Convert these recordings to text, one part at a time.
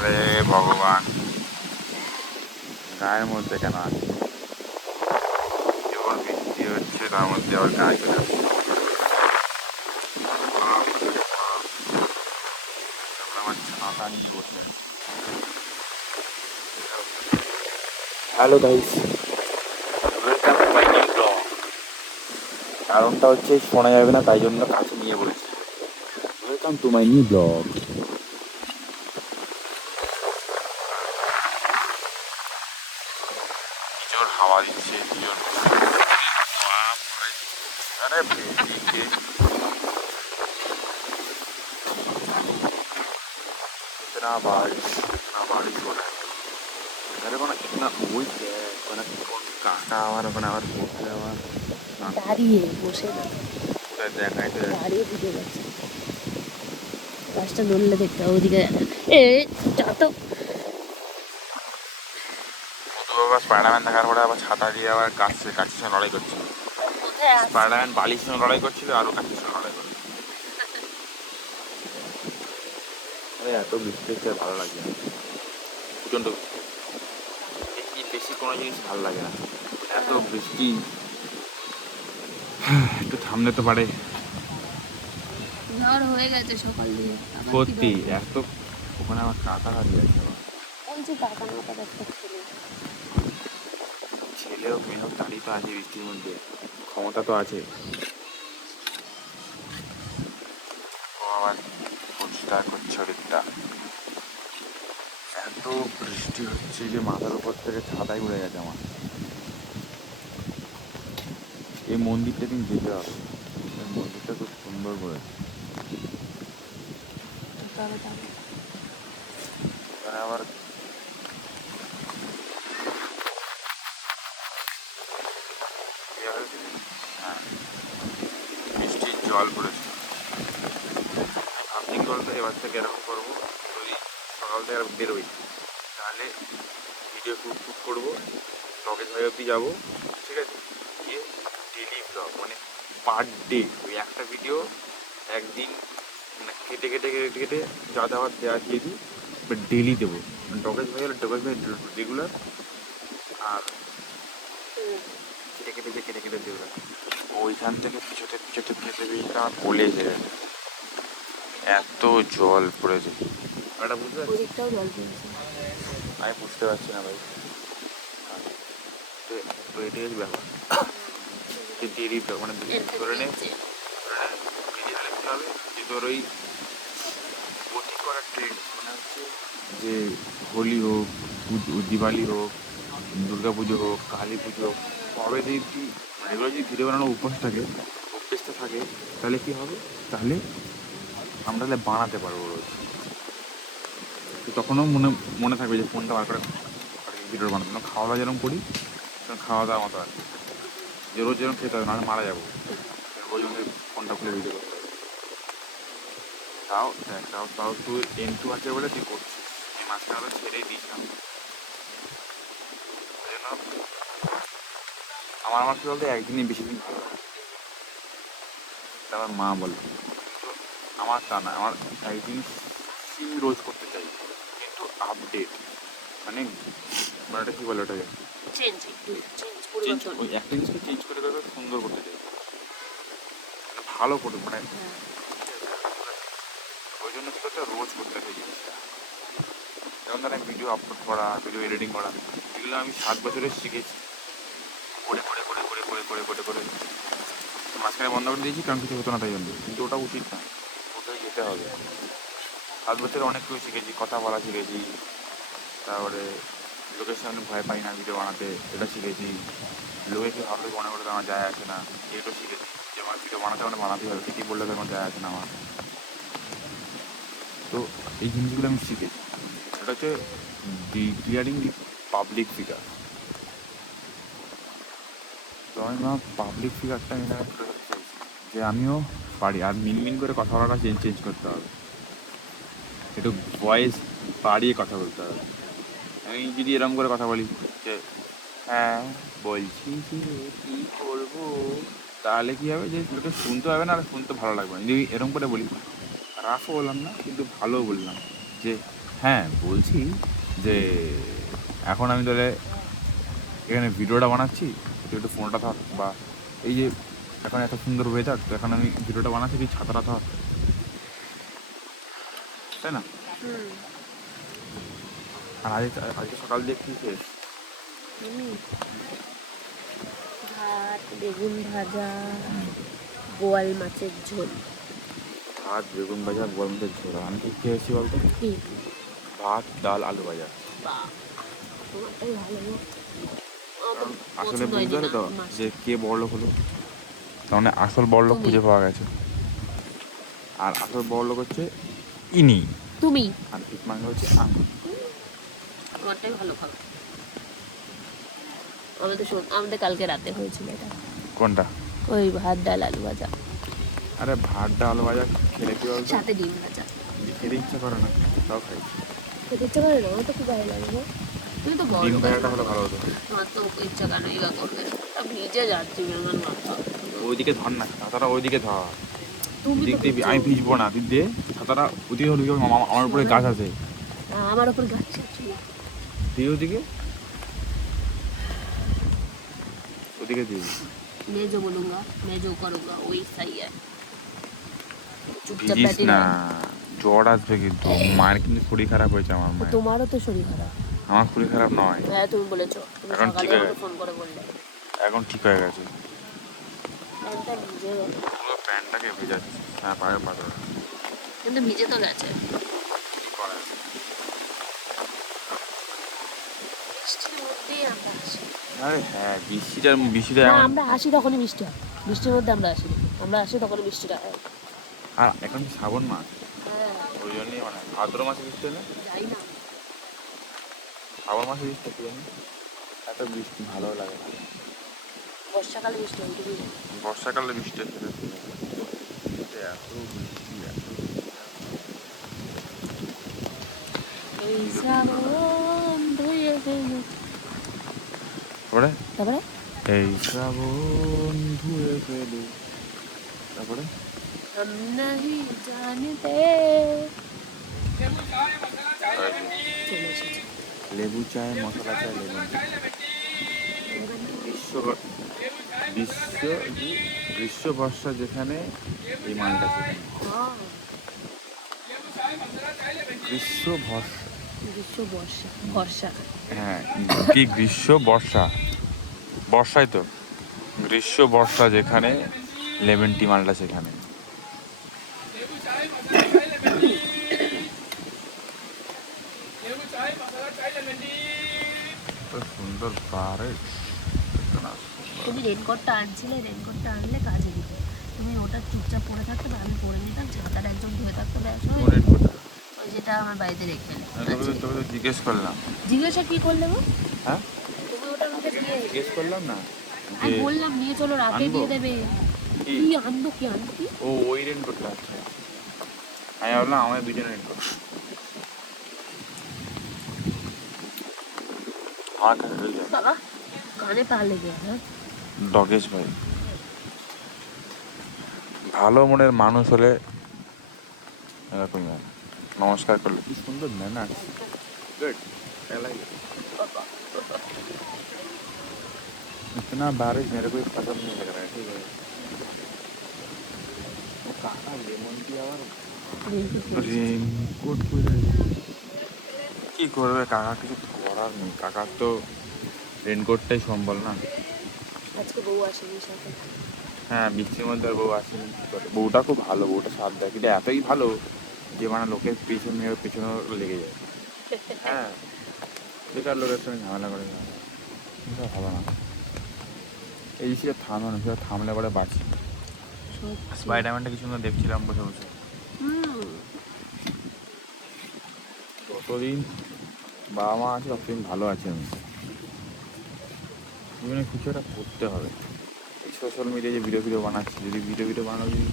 আরে ভগবান, গায়ের মধ্যে কেন আছে? জোর বৃষ্টি হচ্ছে, তার মধ্যে আবার গায়ে চলে আসছে। আমার ছাতা নিয়ে বসে আছে। Hello guys, welcome to my new blog. কারণটা হচ্ছে শোনা যাবে না, তাই জন্য কাছে নিয়ে বলেছি। Welcome to my new blog. জোর হাওয়া দিচ্ছে, জোর আরে বেরিয়ে इतना बारिश, इतना बारिश हो रहा है मेरे को ना। इतना वही है मैंने कौन काटा आवार बना आवार बोलते आवार দাঁড়িয়ে বসে না, देखाई तो দাঁড়িয়ে ভিডিও করছে। গাছটা নড়লে দেখতে হবে, ওদিকে এ যা তো। মধু বাবা স্পাইডারম্যান দেখার পরে আবার ছাতা দিয়ে আবার কাছের সঙ্গে লড়াই করছিল। কোথায় আছে? স্পাইডারম্যান বালির সঙ্গে লড়াই করছিল, আরও কাছের সঙ্গে লড়াই করছিল। আরে এত বৃষ্টি হচ্ছে ভালো লাগে না, প্রচণ্ড বৃষ্টি। বেশি বেশি কোনো জিনিস ভালো লাগে না, এত বৃষ্টি। একটু থামলে তো পারে। ঝড় হয়ে গেছে সকাল দিয়ে। সত্যি এত, ওখানে আমার কাকা হারিয়ে আছে। কোন যে কাকা মাতার একটা ছেলে। ছেলেও মেয়েও তারই তো আছে বৃষ্টির মধ্যে, ক্ষমতা তো আছে। ও আবার পরিষ্কার করছে ওদিকটা। এত বৃষ্টি হচ্ছে যে মাথার উপর থেকে ছাতাই উড়ে গেছে আমার। এই মন্দিরটা দিন যেতে হবে, এই মন্দিরটা খুব সুন্দর করেছে। এখানে আবার হ্যাঁ, বৃষ্টির জল পড়েছে। ভাবছি বলতে এবার থেকে এরকম করবো, যদি সকাল থেকে আর বেরোই তাহলে ভিডিও শ্যুট করবো, লগেজ ভাই অব্দি যাবো, ঠিক আছে? গিয়ে ডেলি ব্লগ মানে পার ডে ওই একটা ভিডিও একদিন মানে কেটে কেটে কেটে কেটে যা দেওয়ার দেওয়া দিয়ে দিই, বাট ডেলি দেবো। ডগেজ ভাই হলে ডগেজ ভাই রেগুলার, আর কেটে কেটে কেটে কেটে দেবো। ওইখান থেকে পিছোতে পিছোতে পিছোতে পিছোতে আমার কোলে এসে গেছে, এত জল পড়েছে। এটা বুঝতে পারছি, ওদিকটাও জল পড়েছে। আমি বুঝতে পারছি না ভাই। তো তো এটাই হচ্ছে ব্যাপার, যে দেরি মানে ধরে নে দেরি হলে কী হবে, যে তোর ওই অতি করার ট্রেন্ড মানে হচ্ছে যে হোলি হোক, দিওয়ালি হোক, দুর্গা পুজো হোক, কালী পুজো হোক, কবে যদি মানে এগুলো যদি ভিডিও বানানোর অভ্যেসটা থাকে তাহলে কী হবে, তাহলে আমরা তাহলে বানাতে পারবো রোজ। তো তখনও মনে মনে থাকবে যে ফোনটা বার করে ভিডিও বানাতে, খাওয়া দাওয়া যেরকম করি খাওয়া দাওয়া মতো আর কি, যে রোজ যেরকম খেতে হবে, নাহলে মারা যাবো। রোজ আমাদের ফোনটা খুলে ভিডিও করতে হবে। তাও দেখ, তাও তাও তুই M2 আছে বলে তুই করছিস, তুই মাঝখানে আবার ছেড়েই দিয়েছিলাম। ওই জন্য আমার কী বলতে একদিনই বেশি দিন ভালো লাগে, এটা আমার মা বলে। কিন্তু আমার তা না, আমার একদিন রোজ করতে চাই, কিন্তু আপডেট মানে মানে ওটা কী বলে ওটাকে চেঞ্জ একটু চেঞ্জ চেঞ্জ, পরিবর্তন। ওই একটা জিনিসকে চেঞ্জ করে করে সুন্দর করতে চাই, মানে ভালো করে মানে ওই জন্য কী করতে রোজ করতে চাই জিনিসটা। যেমন ধর আমি ভিডিও আপলোড করা, ভিডিও এডিটিং করা, এগুলো আমি 7 বছরে শিখেছি, করে করে করে করে করে করে করে করে মাঝখানে বন্ধ করে দিয়েছি, কারণ কিছু হতো না তাই জন্য। কিন্তু ওটা উচিত না, ওটাই যেতে হবে। 7 বছরে অনেক কিছু শিখেছি, কথা বলা শিখেছি, তারপরে লোকের সামনে ভয় পাই না ভিডিও বানাতে, এটা শিখেছি। লোকে কী ভাবলে মনে করে আমার যায় আসে না, এটাও শিখেছি। যে আমার ভিডিও বানাতে মানে বানাতেই হবে, কী বললে তো আমার যায় আসে না আমার। তো এই জিনিসগুলো আমি শিখেছি। এটা হচ্ছে ক্লিয়ারিং দি পাবলিক ফিগার। তো আমি পাবলিক ফিগারটা আমি এখানে তুলে ধরতে চাইছি যে আমিও পারি, আর মিনমিন করে কথা বলাটা চেঞ্জ করতে হবে, একটু ভয়েস বাড়িয়ে কথা বলতে হবে। আমি যদি এরকম করে কথা বলি যে হ্যাঁ বলছি যে কী করবো, তাহলে কী হবে, যে লোকে শুনতে হবে না, আর শুনতে ভালো লাগবে না। যদি এরকম করে বলি, রাফও বললাম না কিন্তু ভালোও বললাম, যে হ্যাঁ বলছি যে এখন আমি তাহলে এখানে ভিডিওটা বানাচ্ছি, তুই একটু ফোনটা ধর, বা এই যে এখন এত সুন্দর ওয়েদার, তো এখন আমি ভিডিওটা বানাচ্ছি, তুই ছাতাটা ধর, তাই না? আর আজকে সকাল দিয়ে কী খেয়েছিস? আমি ভাত, বেগুন ভাজা, বোয়াল মাছের ঝোল। ভাত, বেগুন ভাজা, বোয়াল মাছের ঝোল। আমি কি খেয়েছি বলতো? কি? ভাত, ডাল, আলু ভাজা। বাহ, তোমারটাই ভালো গো। আমার কারণ আসলে পছন্দ বুঝতে হয়নি পারে না তো মাছ। যে কে বড়লোক হলো, তার মানে আসল বড়লোক তুমি। খুঁজে পাওয়া গেছে। আর আসল বড়লোক হচ্ছে ইনি, তুমি আর ভিকমাঙ্গা হচ্ছে আমি। তোমারটাই ভালো খাও। আমাদের কালকে রাতে হয়েছিল এটা। কোনটা? ওই ভাত, ডাল, আলু ভাজা, আরে ভাত, ডাল, ভাজা খেলে কি বলতো, সাথে ডিম ভাজা। খেতে ইচ্ছা করে না, তাও খাই। খেতে ইচ্ছা করে না? আমার তো খুব ভালো লাগে গো। তুমি তো বড় ডিম লোক, ভাজাটা হলে ভালো হতো। তোমার তো ইচ্ছা কেন ইয়া করবে? তা ভিজে যাচ্ছি মেহমান মাথা। ওইদিকে ধর না, ছাতাটা ওইদিকে ধর। তুমি দিক তো দিয়ে আমি ভিজছো। ভিজবো না, দিক দিয়ে ছাতাটা ওইদিকে হলে আমার উপরে গাছ আছে, আমার ওপর গাছ আছে। দিয়ে ওদিকে, ওদিকে দিয়ে मैं जो बोलूंगा मैं जो करूंगा वही सही है। चुपचाप ভিজিস बैठी না, रहो। জ্বর আসবে কিন্তু। মায়ের কিন্তু শরীর খারাপ হয়েছে, আমার तो মায়ের। तुम्हारा तो शरीर खराब। আমার শরীর খারাপ নয়, হ্যাঁ তুমি বলেছো, তুমি এখন ঠিক সকালে হয়ে আমাকে গেছে, ফোন করে বললে। এখন ঠিক হয়ে গেছে। প্যান্টটা ভিজে গেল। পুরো প্যান্টটাকে ভেজাচ্ছি, হ্যাঁ পায়ের পাতা। কিন্তু ভিজে তো গেছে। বৃষ্টির মধ্যেই আমরা আসি। আরে হ্যাঁ, বৃষ্টিটা না এখন। আমরা আসি তখনই বৃষ্টি হয়। বৃষ্টির মধ্যে আমরা আসি না। আমরা আসি তখনই বৃষ্টিটা হয়। আর এখন কি শ্রাবণ মাস, হ্যাঁ ওই জন্যই মানে ভাদ্র মাসে বৃষ্টি হলে, যাই না। শ্রাবণ মাসে বৃষ্টি কি জানি, এত বৃষ্টি ভালো লাগে না। বর্ষাকালে বৃষ্টি হয় ওইটুকুই জানি। বর্ষাকালে বৃষ্টি হচ্ছে এত বৃষ্টি, এত এই শ্রাবণ ধুয়ে ফেলু। তারপরে তারপরে এই শ্রাবণ ধুয়ে ফেলে, তারপরে हम नहीं जानते। চলে এসেছে। লেবু চায়, মশলা চায়, লেমন। গ্রীষ্ম গ্রীষ্ম গ্রীষ্ম বর্ষা যেখানে, এই মালটা সেখানে। গ্রীষ্ম বর্ষা, গ্রীষ্ম বর্ষা বর্ষা। হ্যাঁ কি গ্রীষ্ম বর্ষা, বর্ষাই তো, গ্রীষ্ম বর্ষা যেখানে, লেমন টি মালটা সেখানে। সুন্দর পাহাড়ে। তুমি রেনকোটটা আনছিলে, রেনকোটটা আনলে কাজে দিত। তুমি ওটা চুপচাপ পরে থাকতে বা আমি পরে নিতাম, ছাতাটা একজন ধুয়ে থাকতো, ব্যাস হয়ে যেত। ওই যেটা আমার বাড়িতে রেখে এলে। তোকে তো জিজ্ঞেস করলাম। জিজ্ঞাসা কি করলে গো? হ্যাঁ তুমি ওটা আমাকে দিয়ে জিজ্ঞেস করলাম না আমি যে বললাম নিয়ে চলো, রাতে আনবো? দিয়ে দেবে। কি? কি আনবো, কি আনবো কি? ও ওই রেনকোটটা, আচ্ছা। আমি ভাবলাম আমাদের দুজনের রেনকোট। আমার কাছে রয়ে যায়। বাবা কানে পা লেগে হ্যাঁ। ডগেশ ভাই, ভালো মনের মানুষ হলে এরকমই হয়। নমস্কার করলে কি সুন্দর ম্যানার্স, গুড, আই लाइक इतना बारिश मेरे को पसंद नहीं लग रहा है, ठीक है। वो काका लेमन टी আবার রেনকোট পরে কি করবে কাকা, কিছু করার নেই, কাকার তো রেনকোটটাই সম্বল না। আজকে বউ আসেনি সাথে। হ্যাঁ বৃষ্টির মধ্যে আর বউ আসেনি, কি করে? বউটা খুব ভালো, বউটা সাথ দেয়, কিন্তু এতই ভালো যে মানে লোকের পেছনে লেগে যায়। হ্যাঁ বেকার লোকের সঙ্গে ঝামেলা করে না, এটা ভালো না। এই সেটা থামে না, সেটা থামলে পরে বাঁচি। স্পাইডারম্যানটা কি সুন্দর দেখছিলাম বসে বসে। যতদিন বাবা মা আছে ততদিন ভালো আছি আমি। জীবনে কিছু একটা করতে হবে। এই সোশ্যাল মিডিয়ায় যে ভিডিও বানাচ্ছি, যদি ভিডিও বানানো, যদি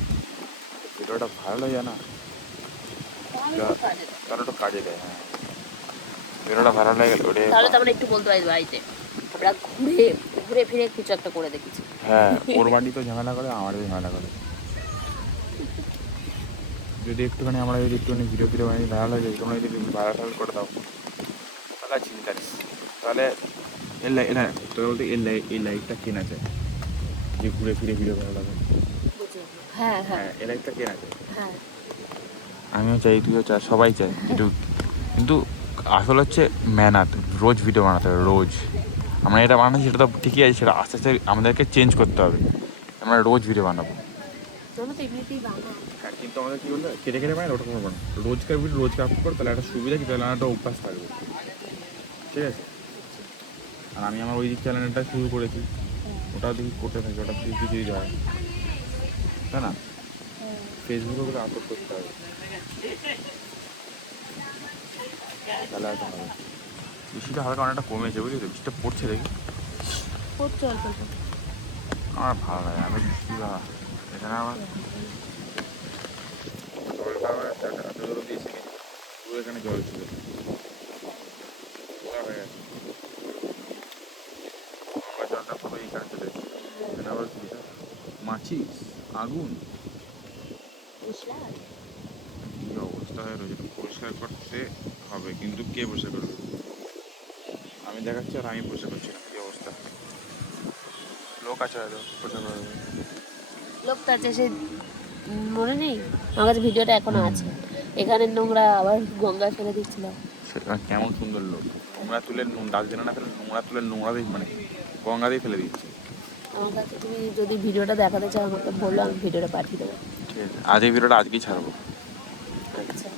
ভিডিওটা ভালো লাগে না, তাহলে একটু কাজে দেয়। হ্যাঁ ভিডিওটা ভালো লাগে ওটা। তাহলে তো আমরা একটু বলতে পারি বাড়িতে আমরা ঘুরে ঘুরে ফিরে কিছু একটা করে দেখেছি। হ্যাঁ ওর বাড়ি তো ঝামেলা করে, আমার ঝামেলা করে। যদি একটুখানি আমরা যদি একটুখানি ভিডিও বানিয়ে ভাইরাল হয়ে যায়, তোমরা যদি ভাইরাল করে দাও তাহলে আর চিন্তা নেই। তাহলে তোর বলতে এই লাইফটা কেনা যায়, যে ঘুরে ফিরে ভিডিও ভালো লাগে। হ্যাঁ হ্যাঁ হ্যাঁ, এই লাইফটা কেনা যায়। হ্যাঁ, আমিও চাই, তুইও চাই, সবাই চায় কিন্তু কিন্তু আসল হচ্ছে মেহনত, রোজ ভিডিও বানাতে হবে রোজ। আমরা এটা বানাচ্ছি সেটা তো ঠিকই আছে, সেটা আস্তে আস্তে আমাদেরকে চেঞ্জ করতে হবে। আমরা রোজ ভিডিও বানাবো। আমি তো এমনিতেই বানাই। হ্যাঁ, কিন্তু আমাদের কী বলতে কেটে কেটে বানাই ওটা কোনো বানাবো রোজকার ভিডিও রোজকার আপলোড করো, তাহলে একটা সুবিধা কি, তাহলে একটা অভ্যাস থাকবে, ঠিক আছে। আর আমি আমার ওই চ্যানেলটা শুরু করেছি, ওটাও দেখি করতে থাকি, ওটা কিছু দিতে হয়, তাই না? ফেসবুকে ওগুলো আপলোড করতে হবে, তাহলে হয়তো হবে। বৃষ্টিটা হালকা অনেকটা কমেছে, বুঝলি তো, বৃষ্টিটা পড়ছে দেখি। করছো অল্প অল্প। আমার ভালো লাগে, আমি বৃষ্টি বা এখানে আমার জলটা আমার এত দূর দিয়েছে কি পুরো এখানে জল ছিল, পুরো হয়ে গেছে, গঙ্গা জলটা পুরো এইখানে চলে এসেছে। এখানে আবার কি এটা? মাছিস, আগুন, কি অবস্থা হয়ে রয়েছে। পরিষ্কার করতে হবে, কিন্তু কে পরিষ্কার করবে? আমি দেখাচ্ছি আর আমি পরিষ্কার করছি না, কি অবস্থা। লোক আছে হয়তো পরিষ্কার করে দেবে। লোকটা আছে সে, মনে নেই আমার কাছে ভিডিওটা এখনো আছে। এখানে নোংরা আবার গঙ্গায় ফেলে দিচ্ছিল। সেটা কেমন সুন্দর লোক, নোংরা তুলে ডাস্টবিনে না ফেলে নোংরা তুলে নোংরা দিয়ে মানে গঙ্গাতেই ফেলে দিচ্ছে। আমার কাছে তুমি যদি ভিডিওটা দেখাতে চাও আমাকে বললো, আমি ভিডিওটা পাঠিয়ে দেবো। ঠিক আছে, আজ এই ভিডিওটা আজকেই ছাড়বো। আচ্ছা,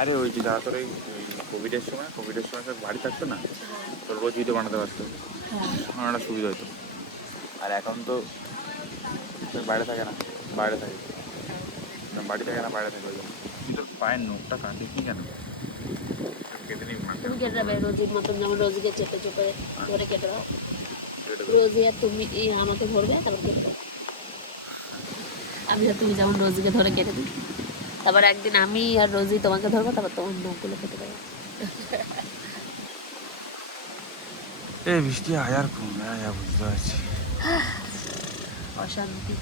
আরে ওই যে যারা তোর ওই কোভিডের সময় সব বাড়ি থাকতো না, তোর রোজ ভিডিও বানাতে পারতো, হ্যাঁ আমার একটা সুবিধা হতো। আর এখন তো তোর বাইরে থাকে না, বাইরে থাকে না, বাড়ি থাকে না, বাইরে থাকে। ওই জন্য তুই তোর পায়ের নখটা কাটে কি কেন কেটে নিই না, তুমি কেটে দেবে রোজির মতন, যেমন রোজিকে চেপে চেপে ধরে কেটে দাও। কেটে দেবো। রোজি আর তুমি আমাকে ধরবে, তারপর কেটে দাও। আমি আর তুমি যেমন রোজিকে ধরে কেটে দিই, তারপর একদিন আমি আর রোজি তোমাকে ধরবো, তারপর তোমার নখগুলো কেটে দেবো। এই বৃষ্টি আয়ার কমে আয়া বুঝতে পারছি। অশান্তি।